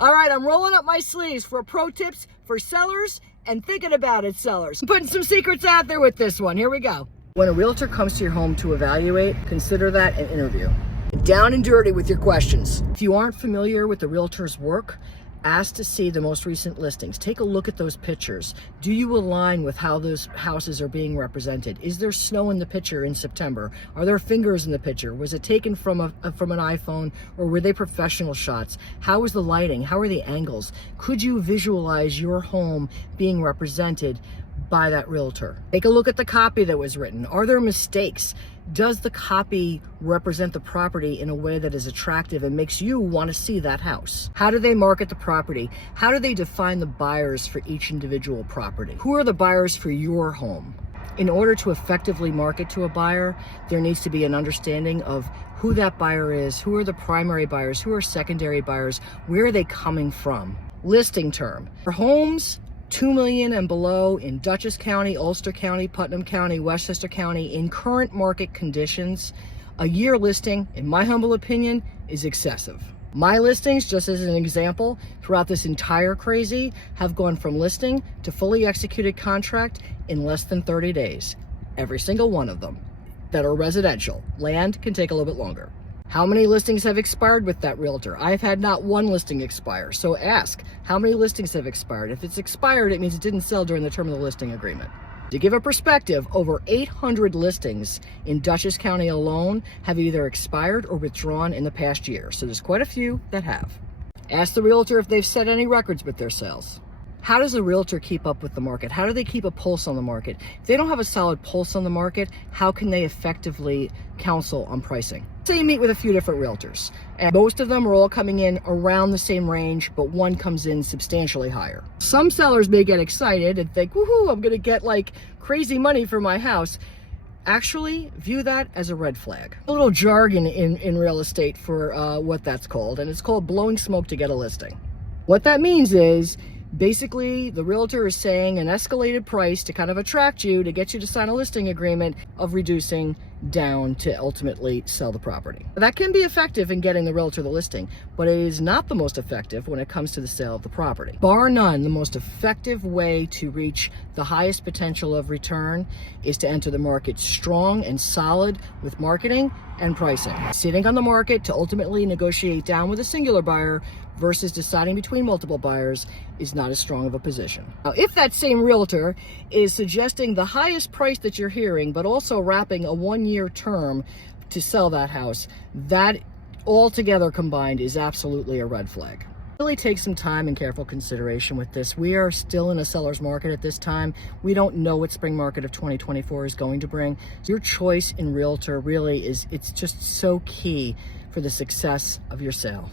All right, I'm rolling up my sleeves for pro tips for sellers and thinking about it sellers. I'm putting some secrets out there with this one. Here we go. When a realtor comes to your home to evaluate, consider that an interview. Down and dirty with your questions. If you aren't familiar with the realtor's work, ask to see the most recent listings. Take a look at those pictures. Do you align with how those houses are being represented? Is there snow in the picture in September? Are there fingers in the picture? Was it taken from an iPhone, or were they professional shots? How was the lighting? How are the angles? Could you visualize your home being represented by that realtor? Take a look at the copy that was written. Are there mistakes? Does the copy represent the property in a way that is attractive and makes you want to see that house? How do they market the property? How do they define the buyers for each individual property? Who are the buyers for your home? In order to effectively market to a buyer, there needs to be an understanding of who that buyer is, who are the primary buyers, who are secondary buyers, where are they coming from? Listing term. For homes $2 million and below in Dutchess County, Ulster County, Putnam County, Westchester County, in current market conditions, a year listing, in my humble opinion, is excessive. My listings, just as an example, throughout this entire crazy, have gone from listing to fully executed contract in less than 30 days. Every single one of them that are residential. Land can take a little bit longer. How many listings have expired with that realtor? I've had not one listing expire. So ask, how many listings have expired? If it's expired, it means it didn't sell during the term of the listing agreement. To give a perspective, over 800 listings in Dutchess County alone have either expired or withdrawn in the past year. So there's quite a few that have. Ask the realtor if they've set any records with their sales. How does a realtor keep up with the market? How do they keep a pulse on the market? If they don't have a solid pulse on the market, how can they effectively counsel on pricing? Say you meet with a few different realtors, and most of them are all coming in around the same range, but one comes in substantially higher. Some sellers may get excited and think, woohoo, I'm gonna get like crazy money for my house. Actually, view that as a red flag. A little jargon in real estate for what that's called, and it's called blowing smoke to get a listing. What that means is, basically, the realtor is saying an escalated price to kind of attract you, to get you to sign a listing agreement of reducing down to ultimately sell the property. That can be effective in getting the realtor the listing, but it is not the most effective when it comes to the sale of the property. Bar none, the most effective way to reach the highest potential of return is to enter the market strong and solid with marketing and pricing. Sitting on the market to ultimately negotiate down with a singular buyer versus deciding between multiple buyers is not as strong of a position. Now, if that same realtor is suggesting the highest price that you're hearing, but also wrapping a 1-year term to sell that house, that altogether combined is absolutely a red flag. Really take some time and careful consideration with this. We are still in a seller's market at this time. We don't know what spring market of 2024 is going to bring. So your choice in realtor really is, it's just so key for the success of your sale.